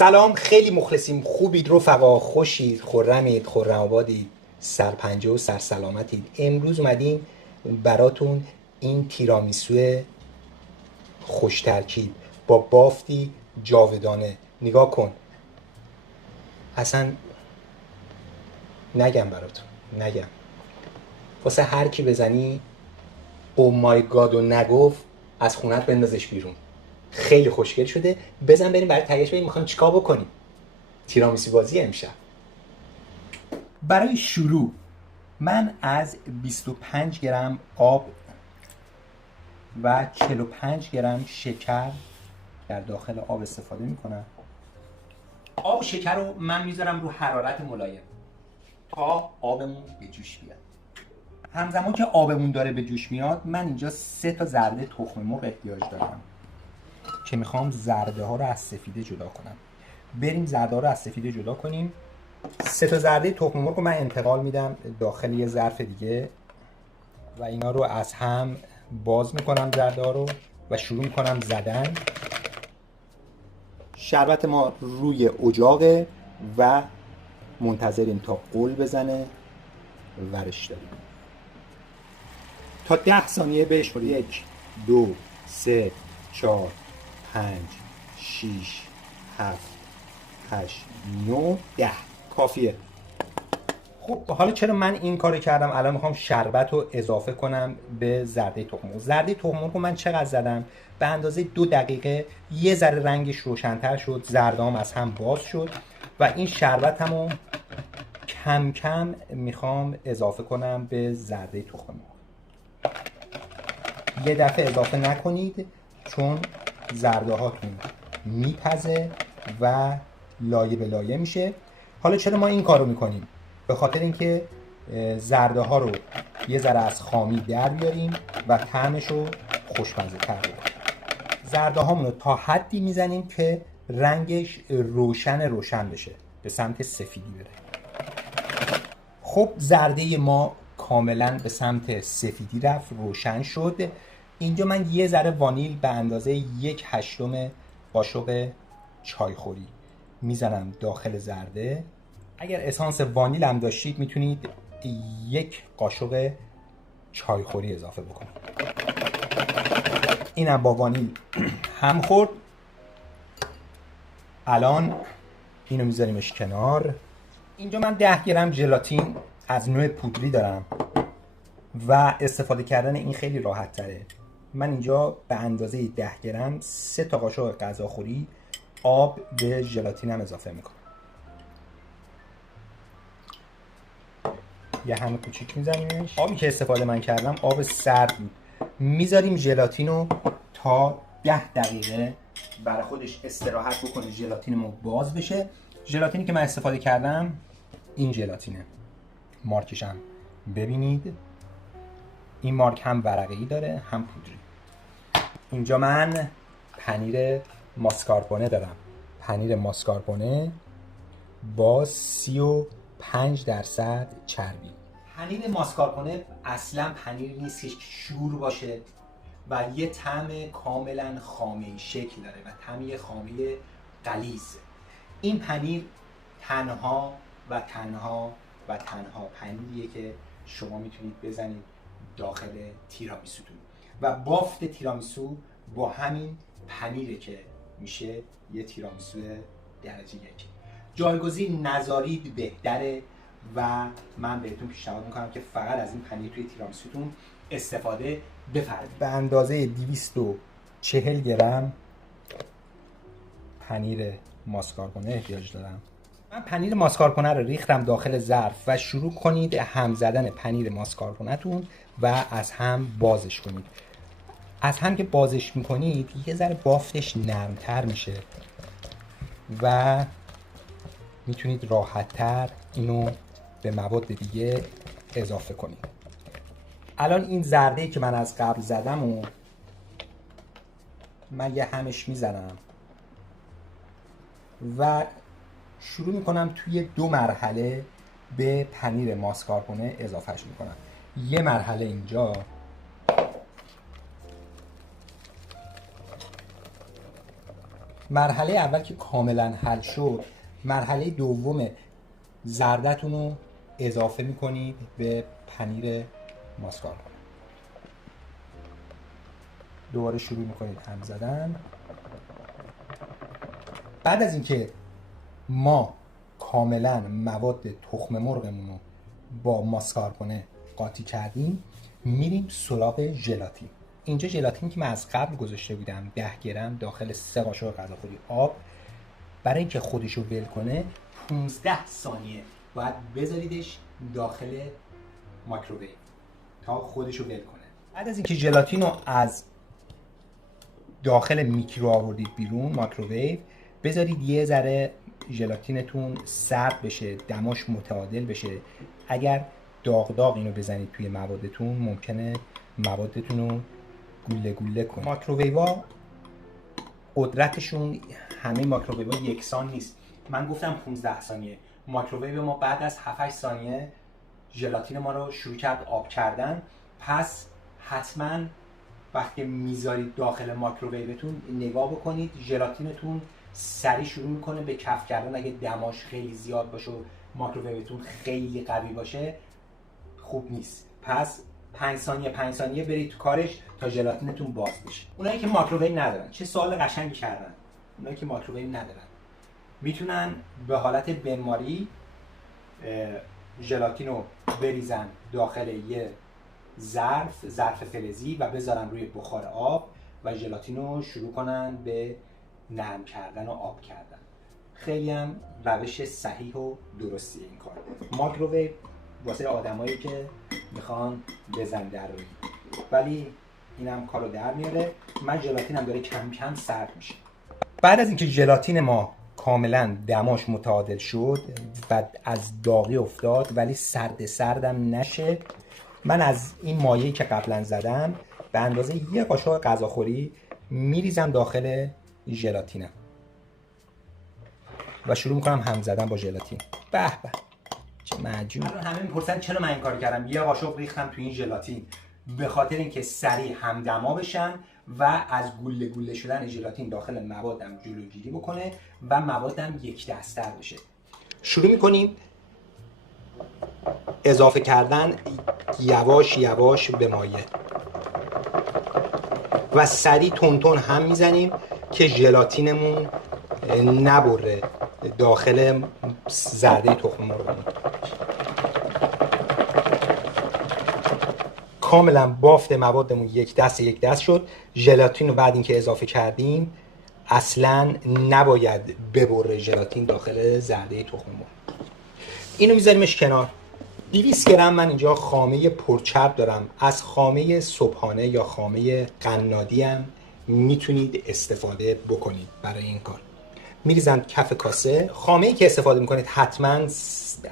سلام، خیلی مخلصیم. خوبید رفقا؟ خوشید؟ خرمید؟ خرم آبادید؟ سرپنجه و سرسلامتید؟ امروز اومدیم براتون این تیرامیسو خوش ترکیب با بافتی جاودانه. نگاه کن، اصلا نگم براتون، نگم واسه هر کی بزنی او مای گاد و نگفت از خونت بندازش بیرون. خیلی خوشگل شده. بزن بریم برای تهیهش ببینیم میخوایم چیکار بکنیم. تیرامیسو بازی امشب. برای شروع من از 25 گرم آب و 45 گرم شکر در داخل آب استفاده میکنم. آب و شکر رو من میذارم رو حرارت ملایم تا آبمون به جوش بیاد. همزمان که آبمون داره به جوش میاد، من اینجا 3 تا زرده تخم مرغ احتیاج دارم که میخوام زرده ها رو از سفیده جدا کنم. بریم زرده ها رو از سفیده جدا کنیم. 3 تا زرده تخم مرغ رو من انتقال میدم داخل یه ظرف دیگه و اینا رو از هم باز میکنم زرده ها رو و شروع میکنم زدن. شربت ما روی اجاقه و منتظریم تا قل بزنه. ورش داریم تا 10 ثانیه بهش 1 2 3 4 5 6 7 8 9 10 کافیه. خب حالا چرا من این کارو کردم؟ الان میخوام شربت رو اضافه کنم به زرده تخم مرغ. زرده تخم مرغ رو من چقدر زدم؟ به اندازه 2 دقیقه. یه ذره رنگش روشن‌تر شد، زرده‌ام از هم باز شد و این شربتمو کم کم میخوام اضافه کنم به زرده تخم مرغ. یه دفعه اضافه نکنید چون زرده هاتون میپزه و لایه به لایه میشه. حالا چرا ما این کارو میکنیم؟ به خاطر اینکه زرده ها رو یه ذره از خامی در بیاریم و طعمش رو خوشمزه تر بکنیم. زرده هامون رو تا حدی میزنیم که رنگش روشن بشه، به سمت سفیدی بره. خب زرده ما کاملا به سمت سفیدی رفت، روشن شد. اینجا من یه ذره وانیل به اندازه 1/8 قاشق چایخوری میزنم داخل زرده. اگر اسانس وانیل هم داشتید میتونید 1 قاشق چایخوری اضافه بکنید. اینم با وانیل هم خورد. الان اینو میذاریمش کنار. اینجا من 10 گرم ژلاتین از نوع پودری دارم و استفاده کردن این خیلی راحت تره. من اینجا به اندازه 10 گرم 3 تا قاشق غذاخوری آب به ژلاتینم اضافه میکنم. یه همه کوچیک میزنیمش. آبی که استفاده من کردم آب سرد بود. میذاریم ژلاتینو تا 10 دقیقه برای خودش استراحت بکنه، ژلاتینمون باز بشه. ژلاتینی که من استفاده کردم این ژلاتینه، مارکش هم ببینید. این مارک هم ورقه‌ای داره هم پودری. اینجا من پنیر ماسکارپونه دارم. پنیر ماسکارپونه با 35% چربی. پنیر ماسکارپونه اصلا پنیر نیست که شور باشه و یه طعم کاملا خامه‌ای شکل داره و طعم خامه غلیظ. این پنیر تنها و تنها و تنها پنیریه که شما میتونید بزنید داخل تیرامیسوتون و بافت تیرامیسو با همین پنیره که میشه یه تیرامیسو درجه 1. جایگزین نذارید بهتره و من بهتون پیشنهاد میکنم که فقط از این پنیر توی تیرامیسوتون استفاده بفرمایید. به اندازه 240 گرم پنیر ماسکارپونه احتیاج دارم. من پنیر ماسکارپونه رو ریختم داخل ظرف و شروع کنید هم زدن پنیر ماسکارپونه‌تون و از هم بازش کنید. از هم که بازش میکنید یه ذره بافتش نرمتر میشه و میتونید راحت‌تر اینو به مواد دیگه اضافه کنید. الان این زرده‌ای که من از قبل زدم و من یه همش میزنم و شروع میکنم توی 2 مرحله به پنیر ماسکارپونه اضافهش میکنم. یه مرحله اینجا مرحله اول که کاملا حل شد، مرحله دوم زردتون رو اضافه میکنید به پنیر ماسکارپونه. دوباره شروع میکنید هم زدن. بعد از اینکه ما کاملا مواد تخم مرغمون رو با ماسکارپونه قاطی کردیم، میریم سراغ ژلاتین. اینجا ژلاتین که من از قبل گذاشته بودم 10 گرم داخل 3 قاشق غذاخوری آب. برای اینکه خودش رو ول کنه 15 ثانیه باید بذاریدش داخل مایکروویو تا خودش رو ول کنه. بعد از اینکه ژلاتین رو از داخل میکرو آوردید بیرون مایکروویو، بذارید یه ذره ژلاتینتون سرد بشه، دماش متعادل بشه. اگر داغ اینو بزنید توی موادتون ممکنه موادتون رو گوله گوله کنه. مایکروویوها قدرتشون همه مایکروویوها یکسان نیست. من گفتم 15 ثانیه، مایکروویو ما بعد از 7-8 ثانیه ژلاتین ما رو شروع کرد آب کردن. پس حتما وقتی میذارید داخل مایکروویوتون نگاه بکنید ژلاتینتون سریع شروع میکنه به کف کردن. اگه دماش خیلی زیاد باشه و مایکروویوتون خیلی قوی باشه خوب نیست. پس 5 ثانیه برید تو کارش تا ژلاتینتون باز بشه. اونایی که مایکروویو ندارن، چه سوال قشنگی کردن. اونایی که مایکروویو ندارن میتونن به حالت بنماری ژلاتین رو بریزن داخل یه ظرف فلزی و بذارن روی بخار آب و ژلاتین رو شروع کنن به نرم کردن و آب کردن. خیلی هم روش صحیح و درستیه این کار. مایکروویو واسه آدمایی که میخوان بزن در روی، ولی اینم کارو در میاره. من ژلاتینم داره کم کم سرد میشه. بعد از اینکه ژلاتین ما کاملا دماش متعادل شد و از داغی افتاد ولی سردم نشه، من از این مایعی که قبلا زدم به اندازه 1 قاشق غذاخوری میریزم داخل ژلاتینم و شروع میکنم هم زدن با ژلاتین. به به چه معجون. الان همه میپرسن چرا من این کار کردم. 1 قاشق ریختم تو این ژلاتین به خاطر اینکه سریع همدما بشن و از گوله گوله شدن ژلاتین داخل موادم جلوگیری بکنه و موادم یک دست‌تر بشه. شروع میکنیم اضافه کردن یواش یواش به مایع و سریع تون هم میزنیم که ژلاتینمون نبره داخل زرده تخم مرغمون. کاملا بافت موادمون یک دست شد. ژلاتین رو بعد اینکه اضافه کردیم اصلا نباید ببره ژلاتین داخل زرده تخم مرغ. اینو میذاریمش کنار. 200 گرم من اینجا خامه پرچرب دارم. از خامه صبحانه یا خامه قنادی هم میتونید استفاده بکنید برای این کار. میریزم کف کاسه. خامه‌ای که استفاده میکنید حتما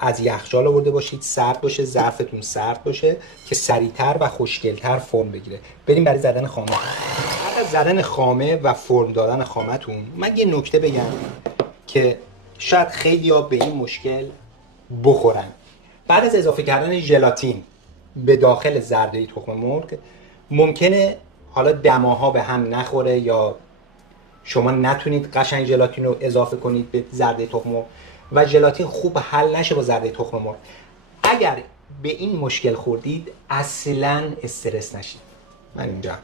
از یخچال آورده باشید، سرد باشه، ظرفتون سرد باشه که سریعتر و خوشگل‌تر فرم بگیره. بریم برای زدن خامه. بعد از زدن خامه و فرم دادن خامه‌تون من یه نکته بگم که شاید خیلی‌ها به این مشکل بخورن. بعد از اضافه کردن ژلاتین به داخل زرده تخم مرغ ممکنه حالا دماها به هم نخوره یا شما نتونید قشنگ ژلاتین رو اضافه کنید به زرده تخم مرغ و ژلاتین خوب حل نشه با زرده تخم مرغ. اگر به این مشکل خوردید اصلاً استرس نشید. من اینجا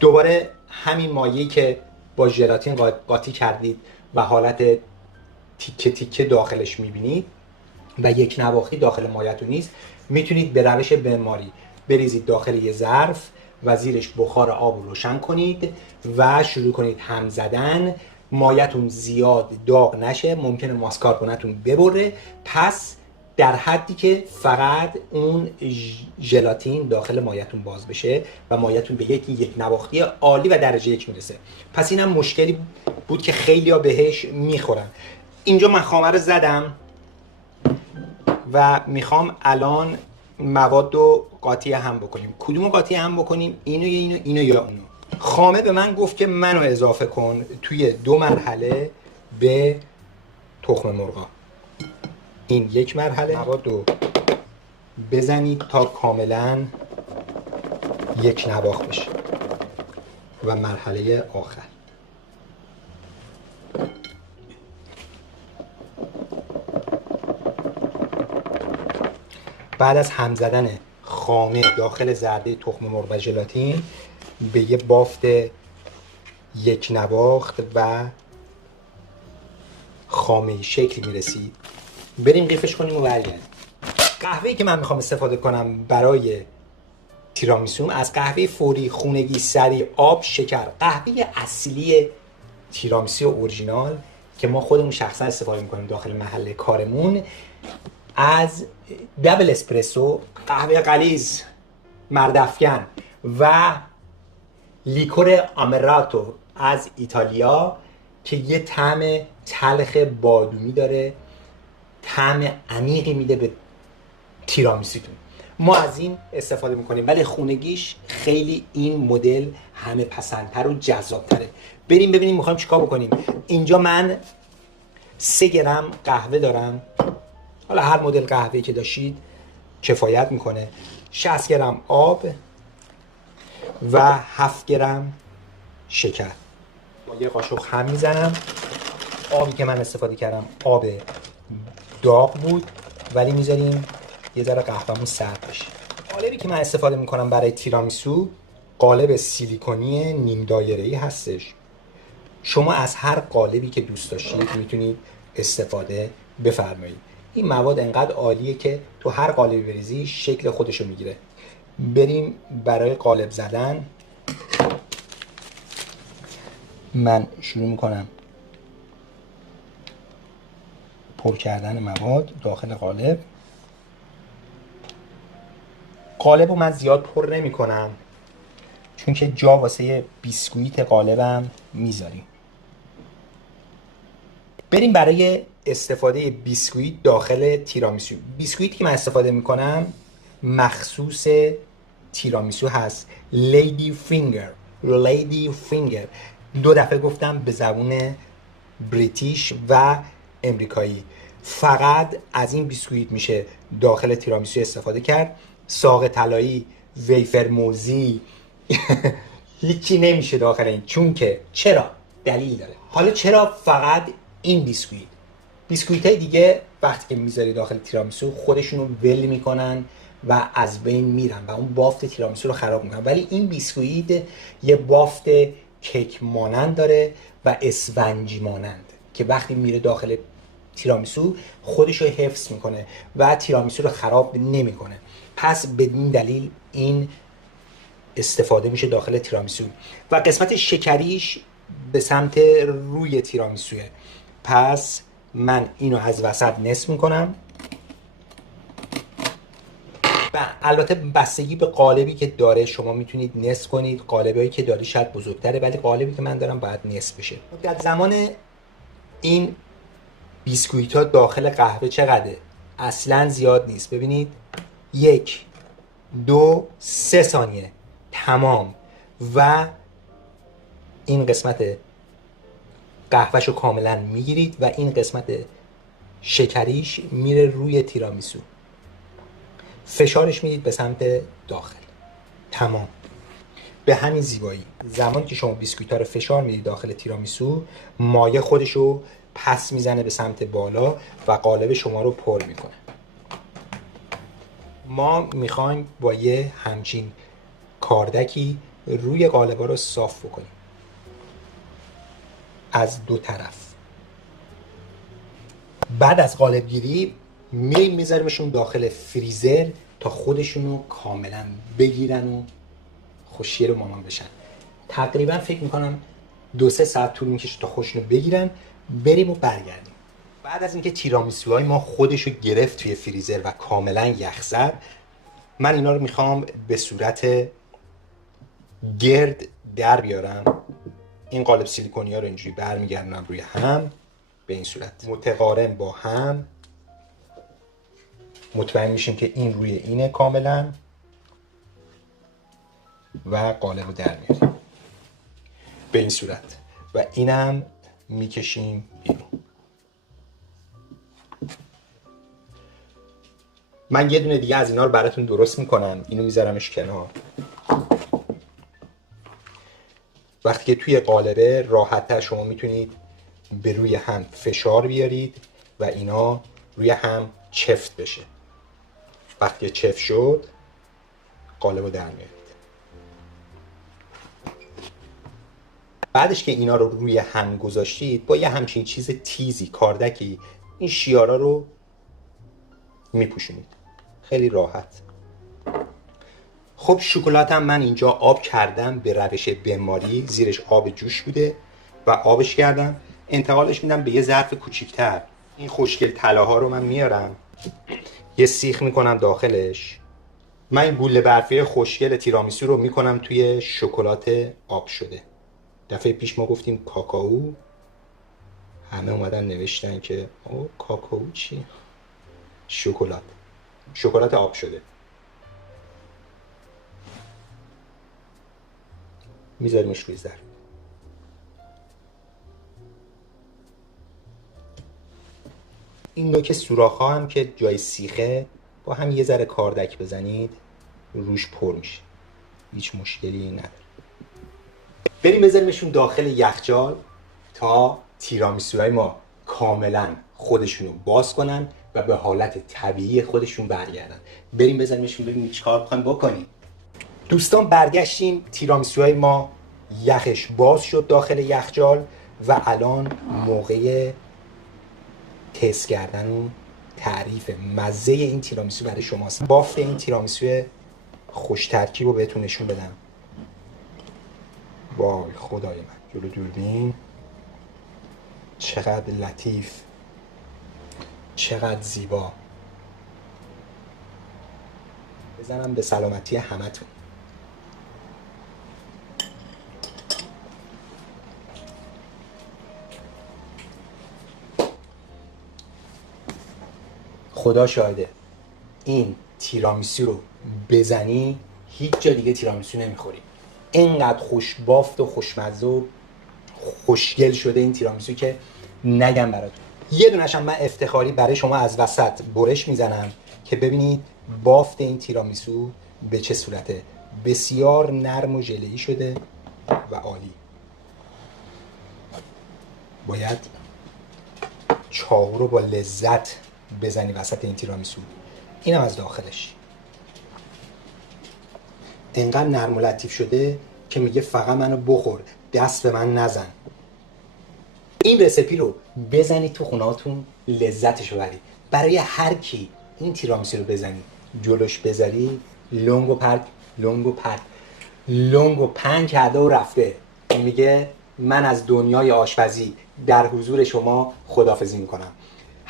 دوباره همین مایعی که با ژلاتین قاطی کردید و حالت تیکه تیکه داخلش میبینید و یک نواختی داخل مایعتون نیست، میتونید به روش بنماری بریزید داخل یه ظرف و زیرش بخار آب رو روشن کنید و شروع کنید هم زدن. مایعتون زیاد داغ نشه، ممکنه ماسکارپونه‌تون ببره. پس در حدی که فقط اون ژلاتین داخل مایعتون باز بشه و مایعتون به یک نواختی عالی و درجه 1 میرسه. پس اینم مشکلی بود که خیلی‌ها بهش میخورن. اینجا من خامه رو زدم و میخوام الان مواد رو قاطی هم بکنیم. کدومو قاطی هم بکنیم؟ اینو یا اونو. خامه به من گفت که منو اضافه کن توی 2 مرحله به تخم مرغا. این 1 مرحله. مواد رو بزنید تا کاملا یک نواخت بشه و مرحله آخر بعد از هم زدن خامه داخل زرده تخم مرغ و ژلاتین به یه بافت یک نواخت و خامه شکل میرسید. بریم قیفش کنیم و برگردیم. قهوه‌ای که من میخوام استفاده کنم برای تیرامیسو از قهوه فوری، خونگی، سریع، آب، شکر، قهوه اصلی تیرامیسو اورجینال که ما خودمون شخصا استفاده میکنیم داخل محل کارمون، از دبل اسپرسو، قهوه غلیظ مردافکن و لیکور آمراتو از ایتالیا که یه طعم تلخ بادومی داره، طعم عمیقی میده به تیرامیسوتون. ما از این استفاده میکنیم، ولی خونگیش خیلی این مدل همه پسندتر و جذابتره. بریم ببینیم میخوایم چیکار بکنیم. اینجا من 3 گرم قهوه دارم، حالا هر مدل قهوه‌ای که داشتید کفایت میکنه. 60 گرم آب و 7 گرم شکر. با یه قاشق هم میزنم. آبی که من استفاده کردم آب داغ بود، ولی میذاریم یه ذره قهوه‌مون سرد بشه. قالبی که من استفاده میکنم برای تیرامیسو قالب سیلیکونی نیم دایره‌ای هستش. شما از هر قالبی که دوست داشتید میتونید استفاده بفرمایید. این مواد انقدر عالیه که تو هر قالبی بریزی شکل خودشو میگیره. بریم برای قالب زدن. من شروع میکنم پر کردن مواد داخل قالب. قالب رو من زیاد پر نمی کنم چون که جا واسه بیسکویت قالبم میذاریم. بریم برای استفاده بیسکویت داخل تیرامیسو. بیسکویتی که من استفاده میکنم مخصوص تیرامیسو هست، لیدی فینگر. 2 دفعه گفتم به زبون بریتیش و امریکایی. فقط از این بیسکویت میشه داخل تیرامیسو استفاده کرد. ساق طلایی، ویفر موزی هیچی نمیشه داخل این. چون که چرا؟ دلیل داره. حالا چرا فقط این بیسکویت های دیگه وقتی که میذاری داخل تیرامیسو خودشونو ول میکنن و از بین میرن و اون بافت تیرامیسو رو خراب میکنن، ولی این بیسکویت یه بافت کیک مانند داره و اسفنجی مانند که وقتی میره داخل تیرامیسو خودش رو حفظ میکنه و تیرامیسو رو خراب نمیکنه. پس بدین دلیل این استفاده میشه داخل تیرامیسو. و قسمت شکریش به سمت روی تیرامیسوه. پس من اینو از وسط نصف میکنم و البته بستگی به قالبی که داره شما میتونید نصف کنید. قالبی که داری شاید بزرگتره، ولی قالبی که من دارم باید نصف بشه. در زمان این بیسکویت ها داخل قهوه چقدره؟ اصلا زیاد نیست. ببینید 1 2 3 ثانیه تمام و این قسمت قهوهشو کاملا میگیرید و این قسمت شکریش میره روی تیرامیسو، فشارش میدید به سمت داخل. تمام. به همین زیبایی. زمانی که شما بیسکویت ها رو فشار میدید داخل تیرامیسو، مایه خودشو پس میزنه به سمت بالا و قالب شما رو پر میکنه. ما میخوایم با یه همچین کاردکی روی قالب ها رو صاف بکنیم از 2 طرف. بعد از قالب گیری میذاریمشون داخل فریزر تا خودشونو کاملا بگیرن و خوشگل مامان بشن. تقریبا فکر میکنم 2-3 ساعت طول میکشه تا خودشونو بگیرن. بریم و برگردیم. بعد از اینکه تیرامیسوهای ما خودشو گرفت توی فریزر و کاملا یخزد، من اینا رو میخوام به صورت گرد در بیارم. این قالب سیلیکونی ها رو اینجوری برمیگردونم روی هم به این صورت متقارن با هم. مطمئن میشیم که این روی اینه کاملا و قالب رو در میاریم به این صورت و اینم میکشیم بیرون. من یه دونه دیگه از اینا رو براتون درست میکنم. اینو میذارمش کنار. وقتی که توی قالبه راحت‌تر شما میتونید به روی هم فشار بیارید و اینا روی هم چفت بشه. وقتی چف شد قالب رو در میارید. بعدش که اینا رو روی هم گذاشتید با یه همچین چیز تیزی کاردکی این شیارا رو میپوشونید. خیلی راحت. خب شکلاتم من اینجا آب کردم به روش بنماری، زیرش آب جوش بوده و آبش کردم، انتقالش میدم به یه ظرف کوچیک‌تر. این خوشگل طلاها رو من میارم یه سیخ میکنم داخلش. من این گوله برفی خوشگل تیرامیسو رو میکنم توی شکلات آب شده. دفعه پیش ما گفتیم کاکائو، همه اومدن نوشتن که او کاکائو چی؟ شکلات آب شده. میذاریمش روی ظرف. این نوک سوراخ‌ها هم که جای سیخه با هم یه ذره کاردک بزنید روش پر میشه، هیچ مشکلی نداره. بریم بذاریمشون داخل یخچال تا تیرامیسوهای ما کاملا خودشونو باز کنن و به حالت طبیعی خودشون برگردن. بریم بذاریمشون ببینیم چیکار می‌خوایم بکنیم. دوستان برگشتیم، تیرامیسوهای ما یخش باز شد داخل یخچال و الان موقع تست کردن و تعریف مزه این تیرامیسو برای شماست. بافت این تیرامیسو خوش ترکیب رو بهتون نشون بدم. وای خدای من، جلو دوربین چقدر لطیف، چقدر زیبا. بزنم به سلامتی همتون. خدا شاهده این تیرامیسو رو بزنی هیچ جا دیگه تیرامیسو نمیخوری. اینقدر خوشبافت و خوشمزه و خوشگل شده این تیرامیسو که نگم براتون. یه دونش هم من افتخاری برای شما از وسط برش میزنم که ببینید بافت این تیرامیسو به چه صورته. بسیار نرم و ژله‌ای شده و عالی. باید چاقو رو با لذت بزنی وسط این تیرامیسو. اینم از داخلش اینقدر نرم و لطیف شده که میگه فقط منو بخور، دست به من نزن. این رسیپی رو بزنید تو خونهاتون، لذتشو برید. برای هر کی این تیرامیسو رو بزنی جلوش بذاری لنگ و پنگ کرده و رفته. میگه من از دنیای آشپزی در حضور شما خداحافظی میکنم.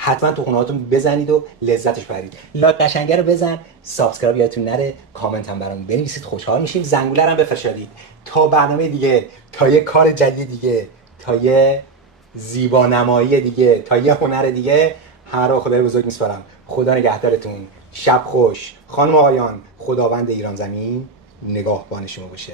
حتما تو خونهاتون بزنید و لذتش برید. لایک قشنگه رو بزن، سابسکرایب یادتون نره، کامنت هم برامون بنویسید، خوشحال میشیم. زنگوله رو هم بفرستید. تا برنامه دیگه، تا یه کار جدید دیگه، تا یه زیبانمایی دیگه، تا یه هنر دیگه، همه رو خدای بزرگ میسپارم. خدا نگهدارتون. شب خوش. خانم آقایان، خداوند ایران زمین نگاهبان شما باشه.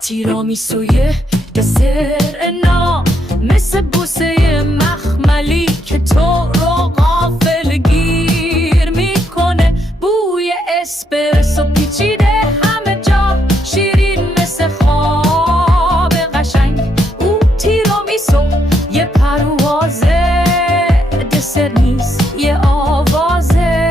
تیرامیسوی دسر نام مثل بوسه مخملی که تو رو غافل گیر میکنه. بوی اسپرسو پیچیده همه جا، شیرین مثل خواب قشنگ. او تیرامیسو یه پروازه، دسر نیست یه آوازه.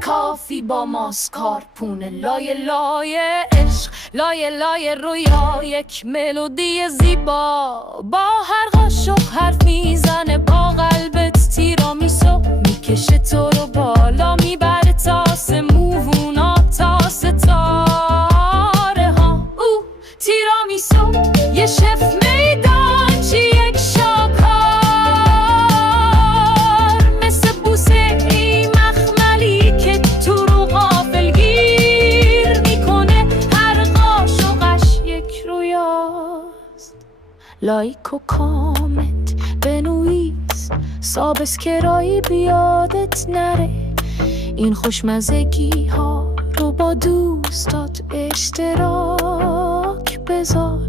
کافی با ماسکارپونه، لایه لایه عشق، لایه لایه رویا، یک ملودی زیبا. با هر قاشق حرف میزنه، با قلبت تیرامیسو میکشه تو رو بالا، میبره تا سموونا تا ستاره ها. او تیرامیسو یه شف میدان چی یک شاکار، مثل بوسه ای مخملی که تو رو غافل گیر میکنه. هر قاشقش یک رویاست. لایک و کامنت بنویس، سابسکرایب بیادت نره. این خوشمزگی ها رو با دوستات اشتراک بذار.